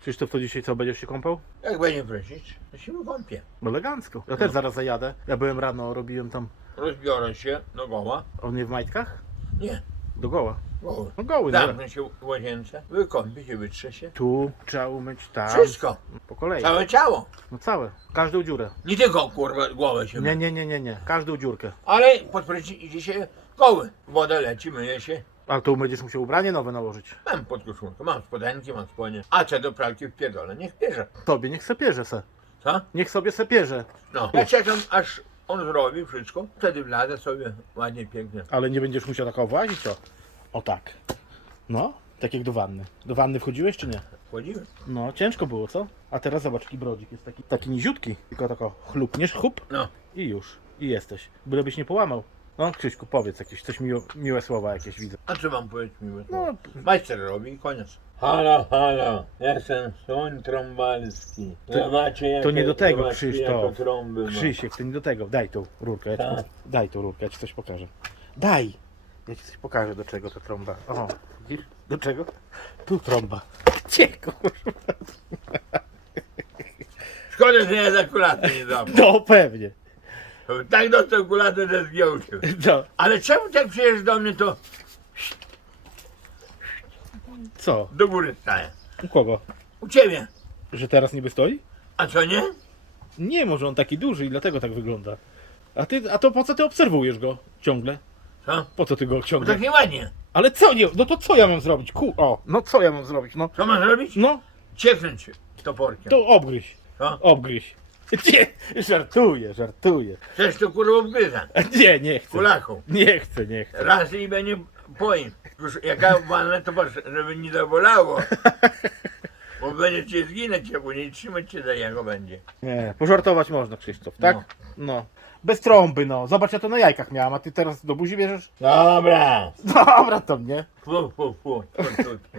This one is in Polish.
Krzysztof, to dzisiaj co, będziesz się kąpał? Jak będzie prosić, to się wykąpię. Elegancko. Ja też zaraz zajadę. Ja byłem rano, robiłem tam... Rozbiorę się do goła. On nie w majtkach? Nie, Do goła. goły. No goły, no. Zamknę się w łazience, wykąpię się, wytrze się. Tu trzeba umyć, tam. Wszystko, Po kolei. całe ciało. No całe. Każdą dziurę. Nie tylko kurwa głowę się Nie, nie, nie, nie, nie. Każdą dziurkę. Ale pod prysznic idzie się goły. Woda leci, myje się. Ale tu będziesz musiał ubranie nowe nałożyć. Mam podkoszulkę, mam spodenki, mam spodnie. A co do pralki wpierdolę, niech bierze. Tobie niech se pierze se. Co? Niech sobie se pierze. No. Ja czekam aż on zrobi wszystko, wtedy wlazę sobie ładnie, pięknie. Ale nie będziesz musiał tak włazić, o. O tak. No, tak jak do wanny. Do wanny wchodziłeś czy nie? Wchodzimy. No, ciężko było, co? A teraz zobacz, jaki brodzik jest taki, taki niziutki. Tylko tako chlupniesz, chup No. i już. I jesteś. Bylebyś nie połamał. No, Krzyśku, powiedz jakieś, coś miło, miłe słowa jakieś widzę. A co mam powiedzieć miłe? No, Majster robi i koniec. Halo, halo, jestem Soń Trąbalski. Zobaczcie, jakie, to nie do tego, zobaczcie, Krzysztof. jakie trąby ma. Krzysiek, to nie do tego. Daj tą rurkę. Ja ci, Tak. daj tą rurkę, ja ci coś pokażę. Daj! Ja ci coś pokażę, do czego ta trąba. O, widzisz? Do czego? Tu trąba. Kurwa? Szkoda, że ja za nie dam. No, pewnie. Tak dostał kulatę, że zgiął się. No, Ale czemu jak przyjeżdżasz do mnie, to co? do góry staje? U kogo? U ciebie. Że teraz niby stoi? A co nie? Nie, może on taki duży i dlatego tak wygląda. A ty, a to po co ty obserwujesz go ciągle? Co? Po co ty go Bo ciągle? tak nieładnie. Ale co nie? No to co ja mam zrobić? Ku, o, no co ja mam zrobić? No, Co masz robić? no, Cieknąć toporkiem. to obgryź. Co? Obgryź. Nie, żartuję, żartuję. Przecież to kurwa obgryza. Nie, nie chcę. Kulaką. Nie chcę, nie chcę. Raz i będzie poim. Już Jak ja walnę, to patrz, żeby nie zabolało. Bo będzie cię zginąć, jak nie trzymać cię za jego będzie. Nie, pożartować można, Krzysztof, tak? No. Bez trąby, no. Zobacz, ja to na jajkach miałam, a ty teraz do buzi bierzesz? Dobra. Dobra, to mnie. Fu, fu, fu. fu, fu, fu.